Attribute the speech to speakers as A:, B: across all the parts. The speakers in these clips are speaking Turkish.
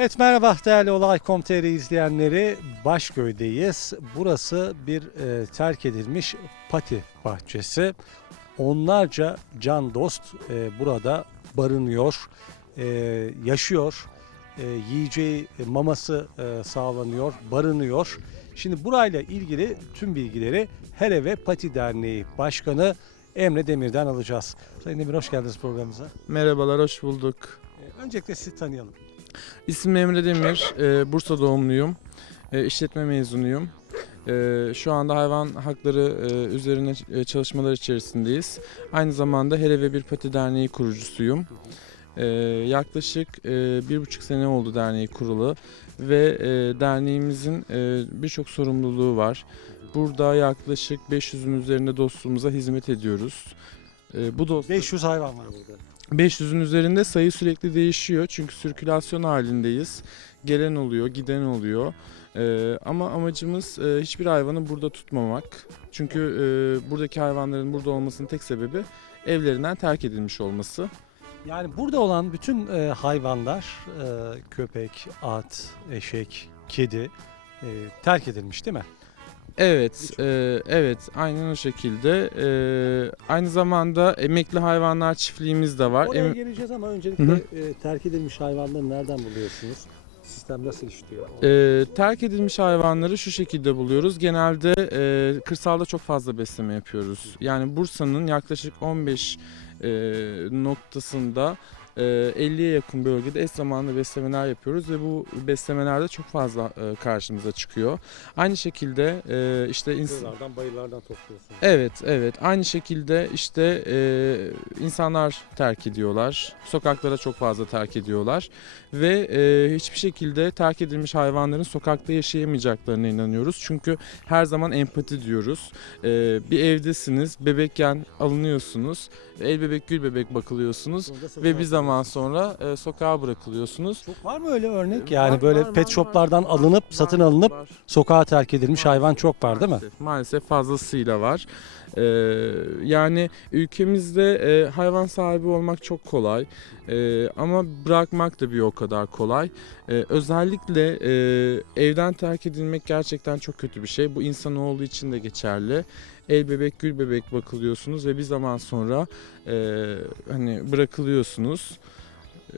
A: Evet merhaba değerli Olay.com.tr izleyenleri Başköy'deyiz. Burası bir e, terk edilmiş pati bahçesi. Onlarca can dost e, burada barınıyor, e, yaşıyor, e, yiyeceği e, maması e, sağlanıyor, barınıyor. Şimdi burayla ilgili tüm bilgileri Her Eve Pati Derneği Başkanı Emre Demir'den alacağız. Sayın Demir hoş geldiniz programımıza.
B: Merhabalar, hoş bulduk.
A: E, öncelikle sizi tanıyalım.
B: İsmim Emre Demir, e, Bursa doğumluyum, e, işletme mezunuyum. E, şu anda hayvan hakları e, üzerine e, çalışmalar içerisindeyiz. Aynı zamanda Her Eve Bir Pati Derneği kurucusuyum. E, yaklaşık e, bir buçuk sene oldu derneği kurulu ve e, derneğimizin e, birçok sorumluluğu var. Burada yaklaşık 500'ün üzerinde dostluğumuza hizmet ediyoruz. E, bu dost
A: 500 hayvan var burada.
B: 500'ün üzerinde sayı sürekli değişiyor çünkü sirkülasyon halindeyiz. Gelen oluyor, giden oluyor. Ee, ama amacımız e, hiçbir hayvanı burada tutmamak. Çünkü e, buradaki hayvanların burada olmasının tek sebebi evlerinden terk edilmiş olması.
A: Yani burada olan bütün e, hayvanlar, e, köpek, at, eşek, kedi e, terk edilmiş değil mi?
B: Evet, e, evet, aynen o şekilde. E, aynı zamanda emekli hayvanlar çiftliğimiz de var.
A: Oraya
B: Em-
A: geleceğiz ama öncelikle
B: Hı
A: e, terk edilmiş hayvanları nereden buluyorsunuz? Sistem nasıl işliyor?
B: Ee, terk edilmiş hayvanları şu şekilde buluyoruz. Genelde e, kırsalda çok fazla besleme yapıyoruz. Yani Bursa'nın yaklaşık 15 e, noktasında e, 50'ye yakın bölgede eş zamanlı beslemeler yapıyoruz ve bu beslemelerde çok fazla e, karşımıza çıkıyor. Aynı şekilde e, işte ins-
A: Kırlardan, bayırlardan topluyorsunuz.
B: Evet, evet. Aynı şekilde işte e, insanlar terk ediyorlar. Sokaklara çok fazla terk ediyorlar. Ve hiçbir şekilde terk edilmiş hayvanların sokakta yaşayamayacaklarına inanıyoruz. Çünkü her zaman empati diyoruz. Bir evdesiniz, bebekken alınıyorsunuz. El bebek gül bebek bakılıyorsunuz. Ve bir zaman sonra e, sokağa bırakılıyorsunuz.
A: Çok var mı öyle örnek? Yani
B: Var,
A: böyle
B: var,
A: pet
B: var,
A: shoplardan
B: var,
A: alınıp,
B: var,
A: satın
B: var,
A: alınıp
B: var.
A: sokağa terk edilmiş hayvan çok var değil mi?
B: Maalesef, maalesef fazlasıyla var. Ee, yani ülkemizde e, hayvan sahibi olmak çok kolay Ee, ama bırakmak da bir o kadar kolay. Ee, özellikle e, evden terk edilmek gerçekten çok kötü bir şey. Bu insanoğlu için de geçerli. El bebek gül bebek bakılıyorsunuz ve bir zaman sonra e, hani bırakılıyorsunuz.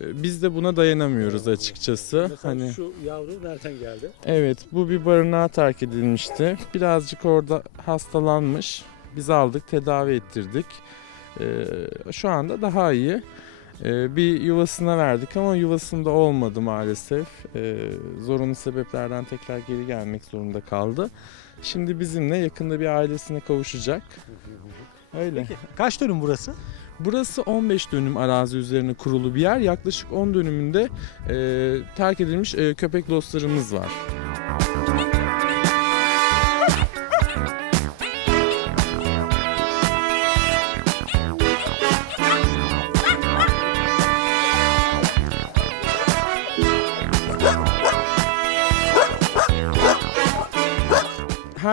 B: Ee, Biz de buna dayanamıyoruz açıkçası.
A: Mesela
B: Hani
A: şu yavru nereden geldi?
B: Evet, bu bir barınağa terk edilmişti. Birazcık orada hastalanmış. Biz aldık, tedavi ettirdik. Ee, şu anda daha iyi. Ee, bir yuvasına verdik ama yuvasında olmadı maalesef. Ee, zorunlu sebeplerden tekrar geri gelmek zorunda kaldı. Şimdi bizimle yakında bir ailesine kavuşacak. Öyle.
A: Peki, kaç dönüm burası?
B: Burası 15 dönüm arazi üzerine kurulu bir yer. Yaklaşık 10 dönümünde e, terk edilmiş e, köpek dostlarımız var.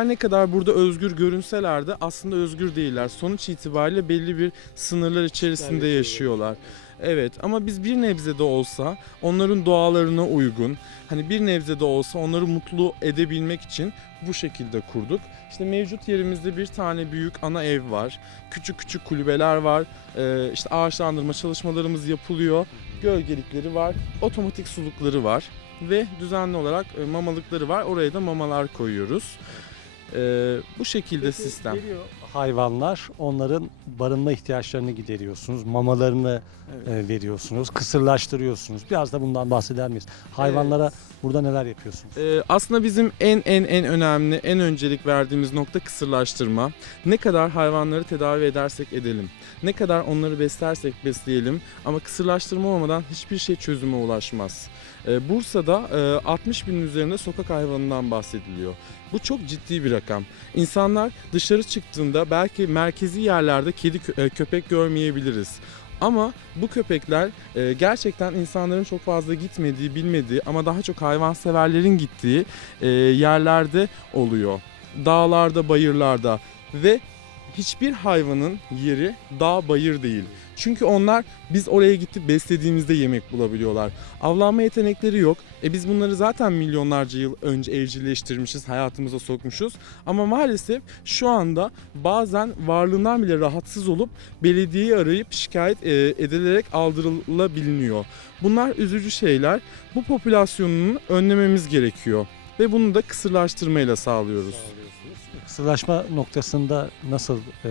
B: Her ne kadar burada özgür görünseler de aslında özgür değiller. Sonuç itibariyle belli bir sınırlar içerisinde yaşıyorlar. Evet ama biz bir nebze de olsa onların doğalarına uygun, hani bir nebze de olsa onları mutlu edebilmek için bu şekilde kurduk. İşte mevcut yerimizde bir tane büyük ana ev var. Küçük küçük kulübeler var. Ee, işte ağaçlandırma çalışmalarımız yapılıyor. Gölgelikleri var. Otomatik sulukları var. Ve düzenli olarak e, mamalıkları var. Oraya da mamalar koyuyoruz. Ee, bu şekilde
A: Peki,
B: sistem.
A: Geliyor hayvanlar, onların barınma ihtiyaçlarını gideriyorsunuz, mamalarını
B: Evet.
A: e, veriyorsunuz, kısırlaştırıyorsunuz. Biraz da bundan bahseder miyiz? Hayvanlara burada neler yapıyorsunuz?
B: Ee, aslında bizim en en en önemli, en öncelik verdiğimiz nokta kısırlaştırma. Ne kadar hayvanları tedavi edersek edelim, ne kadar onları beslersek besleyelim ama kısırlaştırma olmadan hiçbir şey çözüme ulaşmaz. Ee, Bursa'da e, 60 binin üzerinde sokak hayvanından bahsediliyor. Bu çok ciddi bir rakam. İnsanlar dışarı çıktığında belki merkezi yerlerde kedi e, köpek görmeyebiliriz. Ama bu köpekler e, gerçekten insanların çok fazla gitmediği, bilmediği ama daha çok hayvanseverlerin gittiği e, yerlerde oluyor. Dağlarda, bayırlarda ve hiçbir hayvanın yeri dağ bayır değil. Çünkü onlar biz oraya gidip beslediğimizde yemek bulabiliyorlar. Avlanma yetenekleri yok. E biz bunları zaten milyonlarca yıl önce evcilleştirmişiz, hayatımıza sokmuşuz. Ama maalesef şu anda bazen varlığından bile rahatsız olup belediyeyi arayıp şikayet e, edilerek aldırılabiliyor. Bunlar üzücü şeyler. Bu popülasyonunu önlememiz gerekiyor ve bunu da kısırlaştırmayla sağlıyoruz.
A: Kısırlaşma noktasında nasıl e,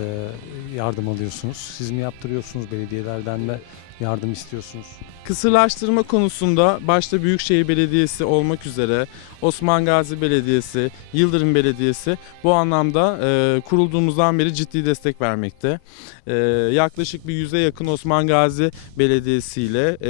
A: yardım alıyorsunuz? Siz mi yaptırıyorsunuz? Belediyelerden mi yardım istiyorsunuz?
B: Kısırlaştırma konusunda başta Büyükşehir Belediyesi olmak üzere Osman Gazi Belediyesi, Yıldırım Belediyesi bu anlamda e, kurulduğumuzdan beri ciddi destek vermekte. E, yaklaşık bir yüze yakın Osman Gazi Belediyesi ile e,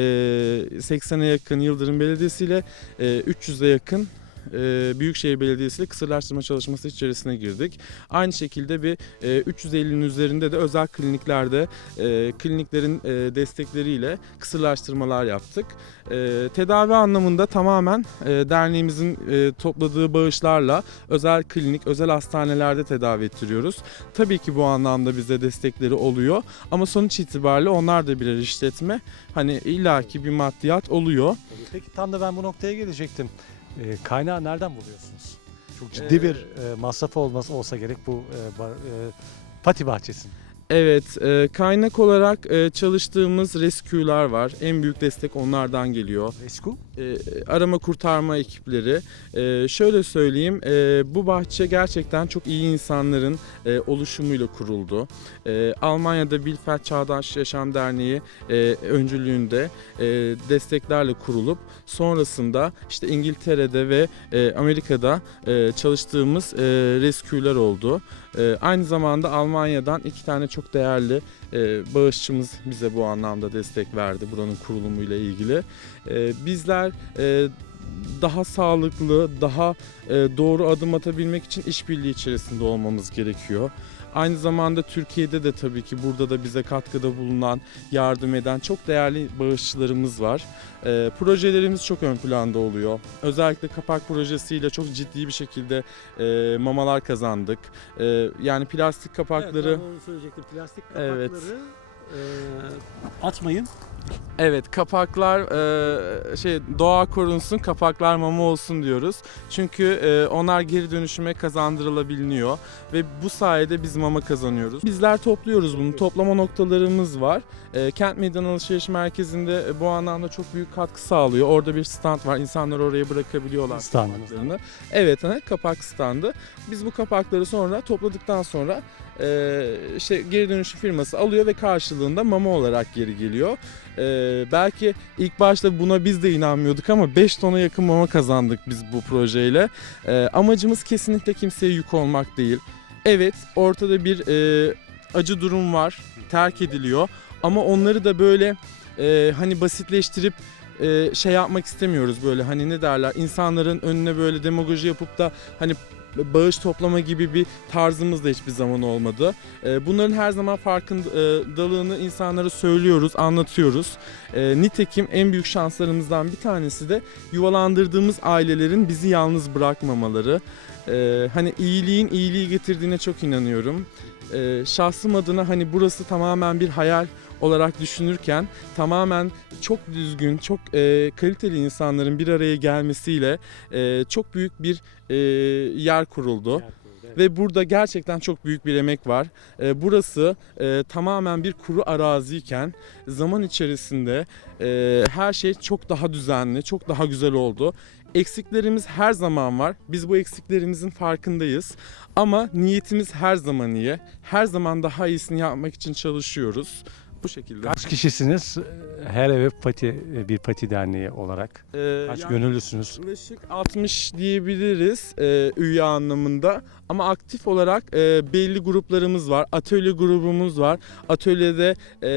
B: 80'e yakın Yıldırım Belediyesi ile e, 300'e yakın e, Büyükşehir Belediyesi ile kısırlaştırma çalışması içerisine girdik. Aynı şekilde bir e, 350'nin üzerinde de özel kliniklerde e, kliniklerin e, destekleriyle kısırlaştırmalar yaptık. E, tedavi anlamında tamamen e, derneğimizin e, topladığı bağışlarla özel klinik, özel hastanelerde tedavi ettiriyoruz. Tabii ki bu anlamda bize destekleri oluyor ama sonuç itibariyle onlar da birer işletme. Hani illaki bir maddiyat oluyor.
A: Peki tam da ben bu noktaya gelecektim. E, kaynağı nereden buluyorsunuz? Çok ciddi bir e, masrafı olması olsa gerek bu e, bar- e, pati bahçesinin.
B: Evet, e, kaynak olarak e, çalıştığımız rescue'lar var. En büyük destek onlardan geliyor.
A: Rescue?
B: E, arama kurtarma ekipleri. E, şöyle söyleyeyim, e, bu bahçe gerçekten çok iyi insanların e, oluşumuyla kuruldu. E, Almanya'da Bilfeld Çağdaş Yaşam Derneği e, öncülüğünde e, desteklerle kurulup sonrasında işte İngiltere'de ve e, Amerika'da e, çalıştığımız e, rescue'ler oldu. E, aynı zamanda Almanya'dan iki tane çok değerli e, bağışçımız bize bu anlamda destek verdi buranın kurulumuyla ilgili. E, bizler e, daha sağlıklı, daha e, doğru adım atabilmek için işbirliği içerisinde olmamız gerekiyor. Aynı zamanda Türkiye'de de tabii ki burada da bize katkıda bulunan, yardım eden çok değerli bağışçılarımız var. E, projelerimiz çok ön planda oluyor. Özellikle kapak projesiyle çok ciddi bir şekilde e, mamalar kazandık. E, yani plastik kapakları...
A: onu söyleyecektim. Plastik
B: Evet.
A: atmayın.
B: Evet kapaklar e, şey doğa korunsun kapaklar mama olsun diyoruz. Çünkü e, onlar geri dönüşüme kazandırılabiliyor ve bu sayede biz mama kazanıyoruz. Bizler topluyoruz bunu. Toplama noktalarımız var. E, Kent Meydan Alışveriş Merkezi'nde e, bu anlamda çok büyük katkı sağlıyor. Orada bir stand var. İnsanlar oraya bırakabiliyorlar kapaklarını. Evet, hani kapak standı. Biz bu kapakları sonra topladıktan sonra e, işte geri dönüşüm firması alıyor ve karşılığında mama olarak geri geliyor. Ee, belki ilk başta buna biz de inanmıyorduk ama 5 tona yakın mama kazandık biz bu projeyle. Ee, amacımız kesinlikle kimseye yük olmak değil. Evet ortada bir e, acı durum var, terk ediliyor ama onları da böyle e, hani basitleştirip e, şey yapmak istemiyoruz böyle hani ne derler insanların önüne böyle demagoji yapıp da hani bağış toplama gibi bir tarzımız da hiçbir zaman olmadı. E, Bunların her zaman farkındalığını insanlara söylüyoruz, anlatıyoruz. E, Nitekim en büyük şanslarımızdan bir tanesi de yuvalandırdığımız ailelerin bizi yalnız bırakmamaları. E, Hani iyiliğin iyiliği getirdiğine çok inanıyorum. Şahsım adına hani burası tamamen bir hayal olarak düşünürken tamamen çok düzgün, çok e, kaliteli insanların bir araya gelmesiyle e, çok büyük bir e, yer kuruldu. Ve burada gerçekten çok büyük bir emek var. Ee, burası e, tamamen bir kuru araziyken zaman içerisinde e, her şey çok daha düzenli, çok daha güzel oldu. Eksiklerimiz her zaman var. Biz bu eksiklerimizin farkındayız. Ama niyetimiz her zaman iyi. Her zaman daha iyisini yapmak için çalışıyoruz. Bu şekilde.
A: Kaç kişisiniz? Her eve pati bir pati derneği olarak.
B: Ee,
A: Kaç
B: yani-
A: gönüllüsünüz?
B: Yaklaşık 60 diyebiliriz e, üye anlamında ama aktif olarak e, belli gruplarımız var. Atölye grubumuz var. Atölyede e,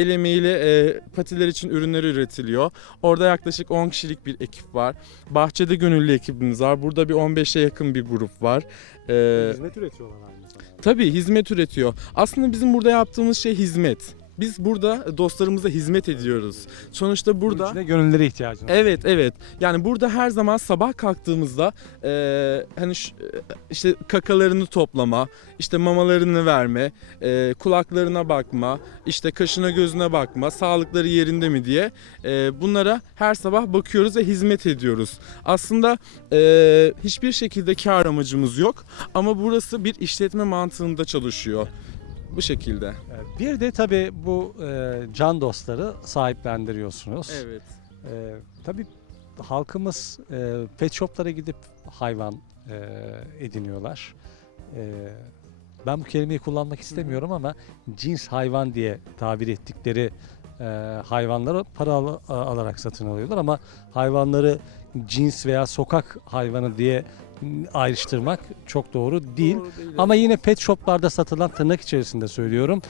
B: el emeğiyle e, patiler için ürünler üretiliyor. Orada yaklaşık 10 kişilik bir ekip var. Bahçede gönüllü ekibimiz var. Burada bir 15'e yakın bir grup var. E,
A: Hizmet üretiyorlar aynı zamanda.
B: Tabii hizmet üretiyor. Aslında bizim burada yaptığımız şey hizmet. Biz burada dostlarımıza hizmet ediyoruz. Sonuçta
A: Bunun
B: burada
A: için de gönüllere ihtiyacınız var.
B: Evet evet. Yani burada her zaman sabah kalktığımızda eee, hani şu- işte kakalarını toplama, işte mamalarını verme, eee, kulaklarına bakma, işte kaşına gözüne bakma, sağlıkları yerinde mi diye eee, bunlara her sabah bakıyoruz ve hizmet ediyoruz. Aslında eee, hiçbir şekilde kar amacımız yok ama burası bir işletme mantığında çalışıyor. Bu şekilde.
A: Bir de tabii bu e, can dostları sahiplendiriyorsunuz.
B: Evet.
A: Ee, tabii halkımız e, pet shoplara gidip hayvan e, ediniyorlar. E, ben bu kelimeyi kullanmak istemiyorum ama cins hayvan diye tabir ettikleri e, hayvanları para al- alarak satın alıyorlar ama hayvanları cins veya sokak hayvanı diye ayrıştırmak çok doğru değil. Ama yine pet shoplarda satılan tırnak içerisinde söylüyorum.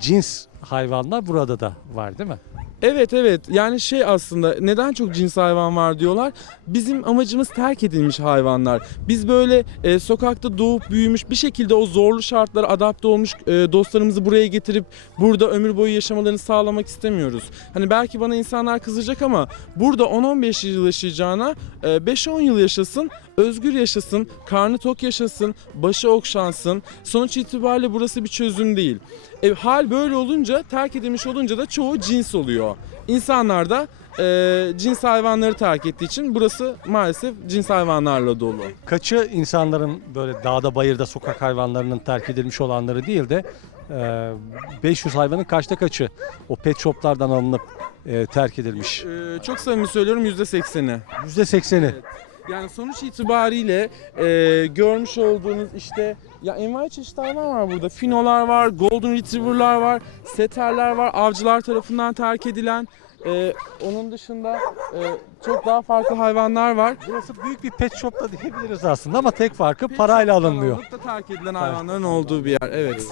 A: Cins hayvanlar burada da var değil mi?
B: Evet evet yani şey aslında neden çok cins hayvan var diyorlar. Bizim amacımız terk edilmiş hayvanlar. Biz böyle e, sokakta doğup büyümüş bir şekilde o zorlu şartlara adapte olmuş e, dostlarımızı buraya getirip burada ömür boyu yaşamalarını sağlamak istemiyoruz. Hani belki bana insanlar kızacak ama burada 10-15 yıl yaşayacağına e, 5-10 yıl yaşasın, özgür yaşasın, karnı tok yaşasın, başı okşansın. Sonuç itibariyle burası bir çözüm değil. E, hal böyle olunca terk edilmiş olunca da çoğu cins oluyor. İnsanlar da e, cins hayvanları terk ettiği için burası maalesef cins hayvanlarla dolu.
A: Kaçı insanların böyle dağda bayırda sokak hayvanlarının terk edilmiş olanları değil de e, 500 hayvanın kaçta kaçı o pet shoplardan alınıp e, terk edilmiş?
B: E, çok samimi söylüyorum %80'i.
A: %80'i.
B: Evet. Yani sonuç itibariyle e, görmüş olduğunuz işte ya envai çeşit hayvan var burada. Finolar var, golden retriever'lar var, seterler var, avcılar tarafından terk edilen. E, onun dışında e, çok daha farklı hayvanlar var.
A: Burası büyük bir pet shop da diyebiliriz aslında ama tek farkı parayla alınmıyor.
B: Da terk edilen hayvanların olduğu bir yer. Evet.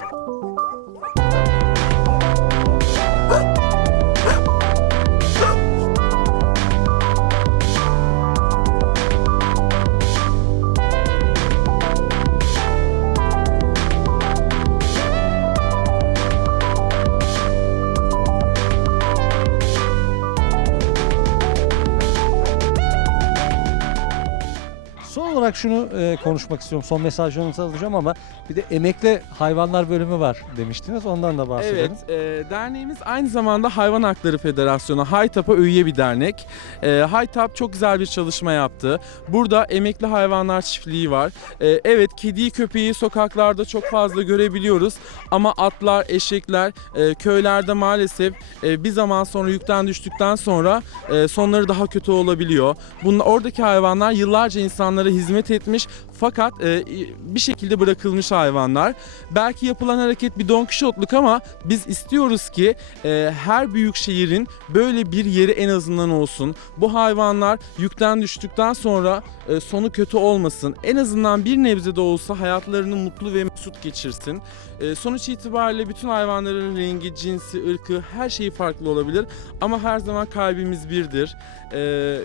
A: Olarak şunu e, konuşmak istiyorum. Son mesajlarınızı alacağım ama bir de emekli hayvanlar bölümü var demiştiniz. Ondan da bahsedelim.
B: Evet, e, derneğimiz aynı zamanda Hayvan Hakları Federasyonu HAYTAP'a üye bir dernek. E, HAYTAP çok güzel bir çalışma yaptı. Burada emekli hayvanlar çiftliği var. E, evet, kediyi köpeği sokaklarda çok fazla görebiliyoruz ama atlar, eşekler e, köylerde maalesef e, bir zaman sonra yükten düştükten sonra e, sonları daha kötü olabiliyor. Bunlar oradaki hayvanlar yıllarca insanlara hizmet etmiş fakat e, bir şekilde bırakılmış hayvanlar. Belki yapılan hareket bir Don Kişotluk ama biz istiyoruz ki e, her büyük şehrin böyle bir yeri en azından olsun. Bu hayvanlar yükten düştükten sonra e, sonu kötü olmasın. En azından bir nebze de olsa hayatlarını mutlu ve mesut geçirsin. E, sonuç itibariyle bütün hayvanların rengi, cinsi, ırkı her şeyi farklı olabilir ama her zaman kalbimiz birdir. E,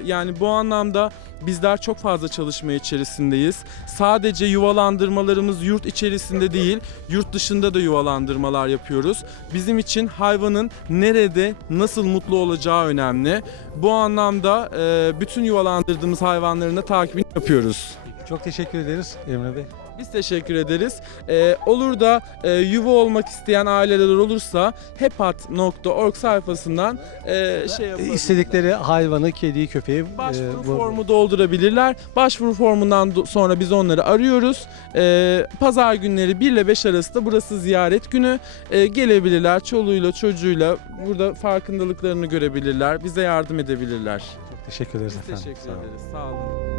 B: yani bu anlamda bizler çok fazla çalışma içerisindeyiz. Sadece yuvalandırmalarımız yurt içerisinde değil, yurt dışında da yuvalandırmalar yapıyoruz. Bizim için hayvanın nerede, nasıl mutlu olacağı önemli. Bu anlamda e, bütün yuvalandırdığımız hayvanların da takibini yapıyoruz.
A: Çok teşekkür ederiz Emre Bey.
B: Biz teşekkür ederiz. Ee, olur da e, yuva olmak isteyen aileler olursa hepat.org sayfasından e, şey yapabilirler.
A: İstedikleri hayvanı, kediyi, köpeği
B: Başvuru
A: e, bu-
B: formu doldurabilirler. Başvuru formundan do- sonra biz onları arıyoruz. Ee, Pazar günleri 1 ile 5 arası da burası ziyaret günü. Ee, gelebilirler çoluğuyla çocuğuyla burada farkındalıklarını görebilirler. Bize yardım edebilirler.
A: Çok teşekkür ederiz
B: Biz
A: efendim.
B: teşekkür
A: Sağ olun.
B: ederiz. Sağ olun.